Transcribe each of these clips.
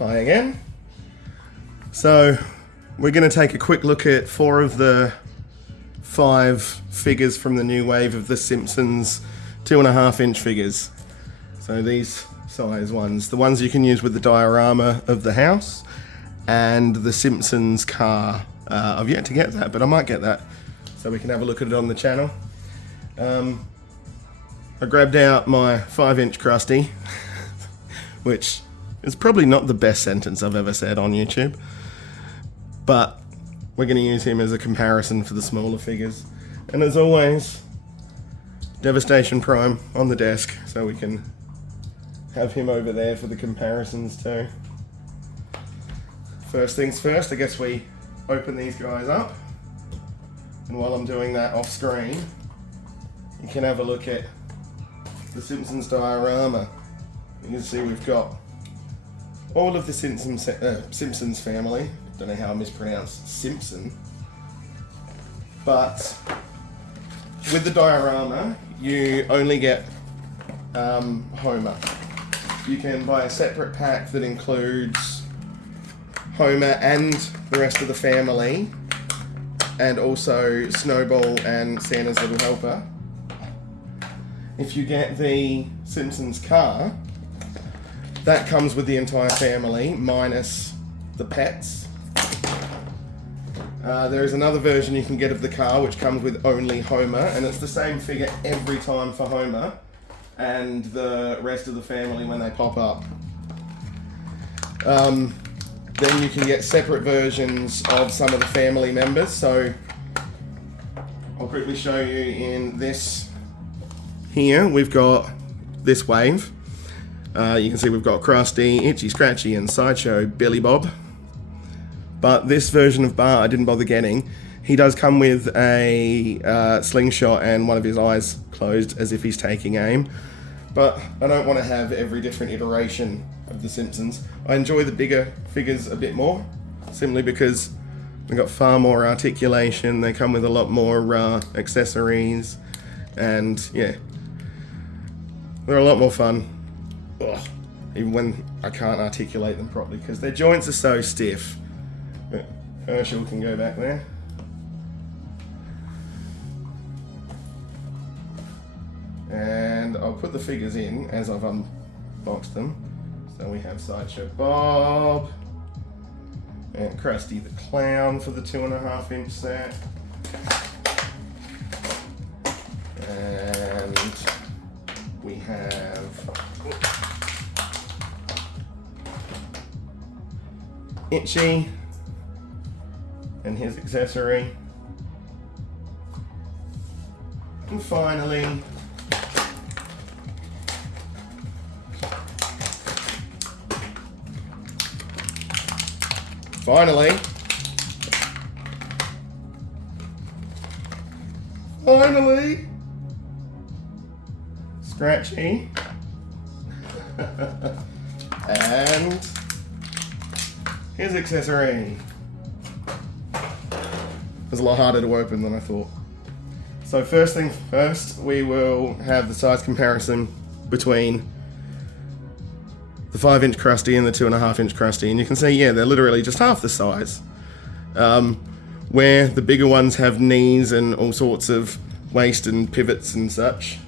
Hi again. So we're going to take a quick look at 4 of the 5 figures from the new wave of The Simpsons 2.5-inch figures. So these size ones, the ones you can use with the diorama of the house and the Simpsons car. I've yet to get that, but I might get that so we can have a look at it on the channel. I grabbed out my 5-inch Krusty, which is probably not the best sentence I've ever said on YouTube, but we're going to use him as a comparison for the smaller figures. And as always, Devastation Prime on the desk, so we can have him over there for the comparisons too. First things first, I guess we open these guys up, and while I'm doing that off screen, you can have a look at the Simpsons diorama. You can see we've got all of the Simpsons family. Don't know how I mispronounced Simpson. But with the diorama, you only get Homer. You can buy a separate pack that includes Homer and the rest of the family, and also Snowball and Santa's Little Helper. If you get the Simpsons car, that comes with the entire family, minus the pets. There is another version you can get of the car which comes with only Homer, and it's the same figure every time for Homer and the rest of the family when they pop up. Then you can get separate versions of some of the family members. So I'll quickly show you in this here. We've got this wave. You can see we've got Krusty, Itchy Scratchy, and Sideshow Billy Bob. But this version of Bart I didn't bother getting. He does come with a slingshot and one of his eyes closed as if he's taking aim. But I don't want to have every different iteration of The Simpsons. I enjoy the bigger figures a bit more, simply because they've got far more articulation, they come with a lot more accessories, and yeah, they're a lot more fun. Ugh. Even when I can't articulate them properly because their joints are so stiff. But Herschel can go back there. And I'll put the figures in as I've unboxed them. So we have Sideshow Bob and Krusty the Clown for the 2.5-inch set. And we have Itchy and his accessory. And finally, Scratchy and his accessory. It was a lot harder to open than I thought. So first thing first, we will have the size comparison between the 5-inch Krusty and the 2.5-inch Krusty, and you can see, yeah, they're literally just half the size. Where the bigger ones have knees and all sorts of waist and pivots and such,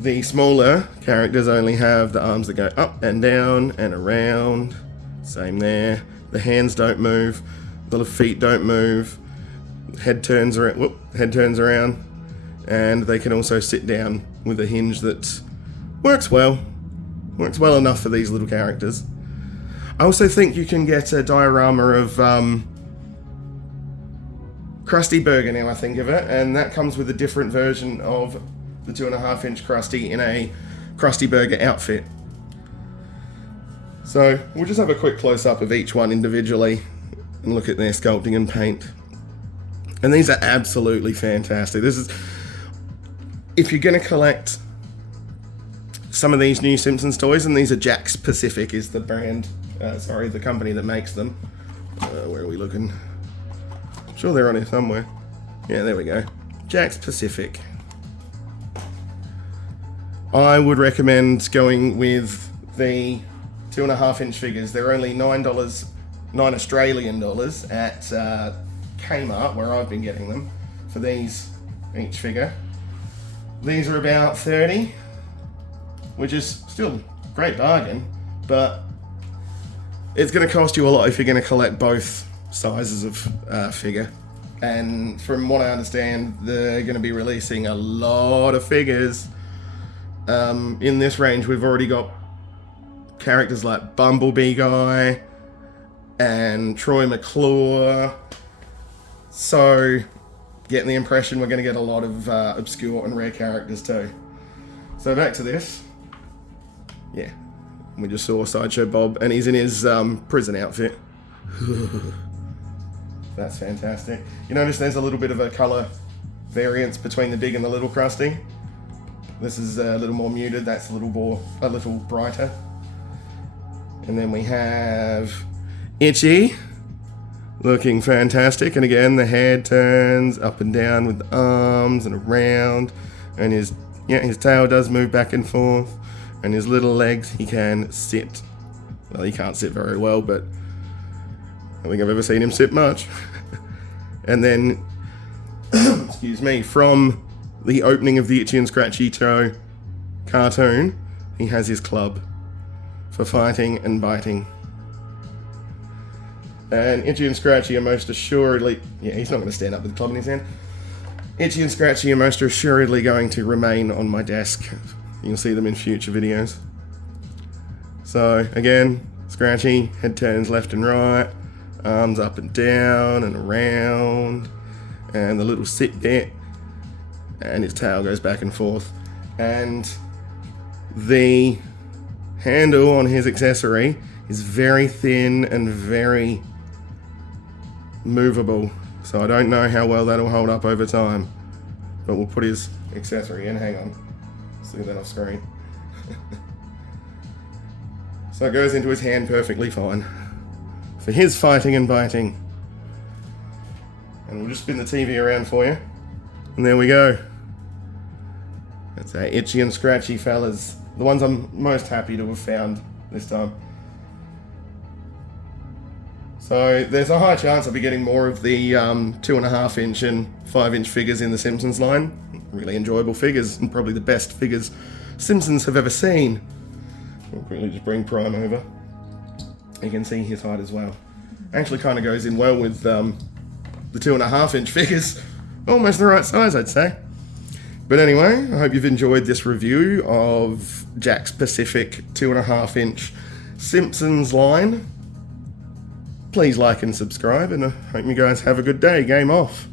the smaller characters only have the arms that go up and down and around. Same there. The hands don't move. The feet don't move. Head turns around, and they can also sit down with a hinge that works well enough for these little characters. I also think you can get a diorama of Krusty Burger now I think of it, and that comes with a different version of the 2.5-inch Krusty in a Krusty Burger outfit. So we'll just have a quick close-up of each one individually and look at their sculpting and paint. And these are absolutely fantastic. This is, if you're going to collect some of these new Simpsons toys, and these are Jakks Pacific is the brand, the company that makes them. Where are we looking? I'm sure they're on here somewhere. Yeah, there we go. Jakks Pacific. I would recommend going with the 2.5 inch figures. They're only $9, $9 Australian dollars at Kmart, where I've been getting them for these each figure. These are about 30, which is still a great bargain, but it's going to cost you a lot if you're going to collect both sizes of figure. And from what I understand, they're going to be releasing a lot of figures. In this range, we've already got characters like Bumblebee Guy and Troy McClure. So, getting the impression we're going to get a lot of obscure and rare characters too. So back to this. Yeah, we just saw Sideshow Bob, and he's in his prison outfit. That's fantastic. You notice there's a little bit of a colour variance between the big and the little Krusty. This is a little more muted, that's a little brighter. And then we have Itchy, looking fantastic. And again, the head turns up and down with the arms and around. And his tail does move back and forth. And his little legs, he can sit. Well, he can't sit very well, but I don't think I've ever seen him sit much. And then, excuse me, from the opening of the Itchy and Scratchy Show cartoon, he has his club for fighting and biting. And Itchy and Scratchy are most assuredly... Yeah, he's not going to stand up with the club in his hand. Itchy and Scratchy are most assuredly going to remain on my desk. You'll see them in future videos. So, again, Scratchy, head turns left and right, arms up and down and around, and the little sit bit, and his tail goes back and forth. And the handle on his accessory is very thin and very movable, so I don't know how well that'll hold up over time, but we'll put his accessory in. Hang on, see that off screen. So it goes into his hand perfectly fine for his fighting and biting. And we'll just spin the TV around for you, and there we go. That's our Itchy and Scratchy fellas, the ones I'm most happy to have found this time. So there's a high chance I'll be getting more of the 2.5 inch and 5 inch figures in the Simpsons line. Really enjoyable figures, and probably the best figures Simpsons have ever seen. We'll quickly just bring Prime over. You can see his height as well. Actually kind of goes in well with the 2.5 inch figures. Almost the right size, I'd say. But anyway, I hope you've enjoyed this review of Jakks Pacific 2.5 inch Simpsons line. Please like and subscribe, and I hope you guys have a good day. Game off.